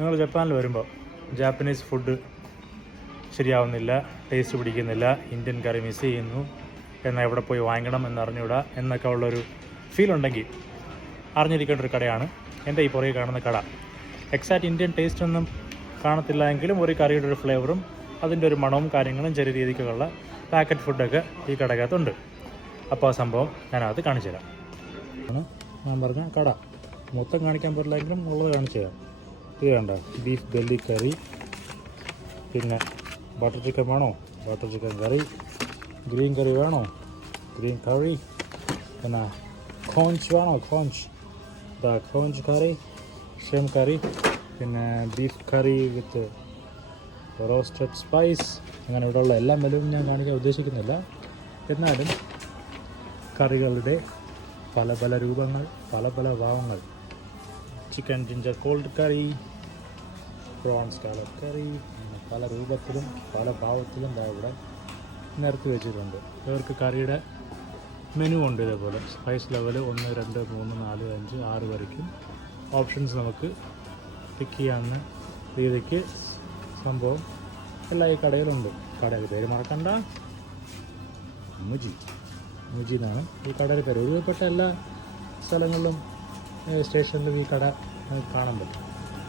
നിങ്ങൾ ജപ്പാനിൽ വരുമ്പോൾ ജാപ്പനീസ് ഫുഡ് ശരിയാവുന്നില്ല, ടേസ്റ്റ് പിടിക്കുന്നില്ല, ഇന്ത്യൻ കറി മിസ് ചെയ്യുന്നു, എന്നാൽ എവിടെ പോയി വാങ്ങിക്കണം എന്നറിഞ്ഞൂടാ എന്നൊക്കെ ഉള്ളൊരു ഫീൽ ഉണ്ടെങ്കിൽ അറിഞ്ഞിരിക്കേണ്ട ഒരു കടയാണ് എൻ്റെ ഈ പുറകെ കാണുന്ന കട. എക്സാക്റ്റ് ഇന്ത്യൻ ടേസ്റ്റ് ഒന്നും കാണത്തില്ല എങ്കിലും ഒരു കറിയുടെ ഒരു ഫ്ലേവറും അതിൻ്റെ ഒരു മണവും കാര്യങ്ങളും ചെറിയ രീതിക്കുള്ള പാക്കറ്റ് ഫുഡൊക്കെ ഈ കടക്കകത്തുണ്ട്. അപ്പോൾ ആ സംഭവം ഞാനത് കാണിച്ചു തരാം. ഞാൻ പറഞ്ഞ കട മൊത്തം കാണിക്കാൻ പറ്റില്ലെങ്കിലും ഉള്ളത് കാണിച്ചു തരാം. ഇത് വേണ്ട ബീഫ് ബെല്ലി കറി, പിന്നെ ബട്ടർ ചിക്കൻ വേണോ ബട്ടർ ചിക്കൻ കറി, ഗ്രീൻ കറി വേണോ ഗ്രീൻ കറി, പിന്നെ കോഞ്ച് വേണോ കോഞ്ച് കറി, ഷ്രിം കറി, പിന്നെ ബീഫ് കറി വിത്ത് റോസ്റ്റഡ് സ്പൈസ്. അങ്ങനെ ഇവിടെയുള്ള എല്ലാ മെനുവും ഞാൻ കാണിക്കാൻ ഉദ്ദേശിക്കുന്നില്ല. എന്നാലും കറികളുടെ പല പല രൂപങ്ങൾ, പല പല ഭാവങ്ങൾ. ചിക്കൻ ജിഞ്ചർ കോൾഡ് കറി, പ്രോൺസ് സ്കാലപ്പ് കറി, പല രൂപത്തിലും പല ഭാവത്തിലും ഇവിടെ നിരത്തി വെച്ചിട്ടുണ്ട്. ഇവർക്ക് കറിയുടെ മെനു ഉണ്ട്. ഇതേപോലെ സ്പൈസ് ലെവൽ 1, 2, 3, 4, 5, 6 വരയ്ക്കും ഓപ്ഷൻസ് നമുക്ക് പിക്ക് ചെയ്യാവുന്ന രീതിക്ക് സംഭവം എല്ലാ ഈ കടയിലുണ്ട്. കടയുടെ പേര് മറക്കണ്ട, മുജി എന്നാണ് ഈ കടയുടെ പേര്. ഒരുവിധപ്പെട്ട എല്ലാ സ്ഥലങ്ങളിലും സ്റ്റേഷനിലും ഈ കട കാണാൻ പറ്റും.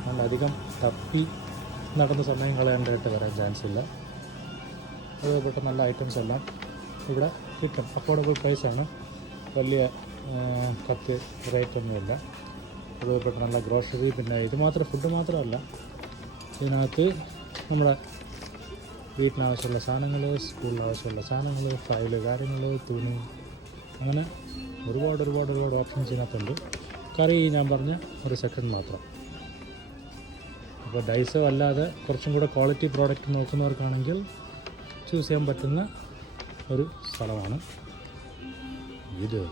നല്ല അധികം തപ്പി നടന്ന സമയം കളയാനായിട്ട് വരാൻ ചാൻസ് ഇല്ല. ഒരുവിധപ്പെട്ട നല്ല ഐറ്റംസ് എല്ലാം ഇവിടെ കിട്ടും. അഫോർഡബിൾ പ്രൈസാണ്, വലിയ കത്ത് റേറ്റൊന്നുമില്ല. ഒരുവിധപ്പെട്ട നല്ല ഗ്രോസറി. പിന്നെ ഇത് മാത്രം ഫുഡ് മാത്രമല്ല, ഇതിനകത്ത് നമ്മുടെ വീട്ടിനാവശ്യമുള്ള സാധനങ്ങൾ, സ്കൂളിനാവശ്യമുള്ള സാധനങ്ങൾ, ഫയല് കാര്യങ്ങൾ, തുണി, അങ്ങനെ ഒരുപാട് ഓപ്ഷൻസ് ഇതിനകത്തുണ്ട്. കറി ഞാൻ പറഞ്ഞ ഒരു സെക്ഷൻ മാത്രം. അപ്പോൾ ഡൈസോ അല്ലാതെ കുറച്ചും കൂടെ ക്വാളിറ്റി പ്രോഡക്റ്റ് നോക്കുന്നവർക്കാണെങ്കിൽ ചൂസ് ചെയ്യാൻ പറ്റുന്ന ഒരു സ്ഥലമാണ് ഇത്.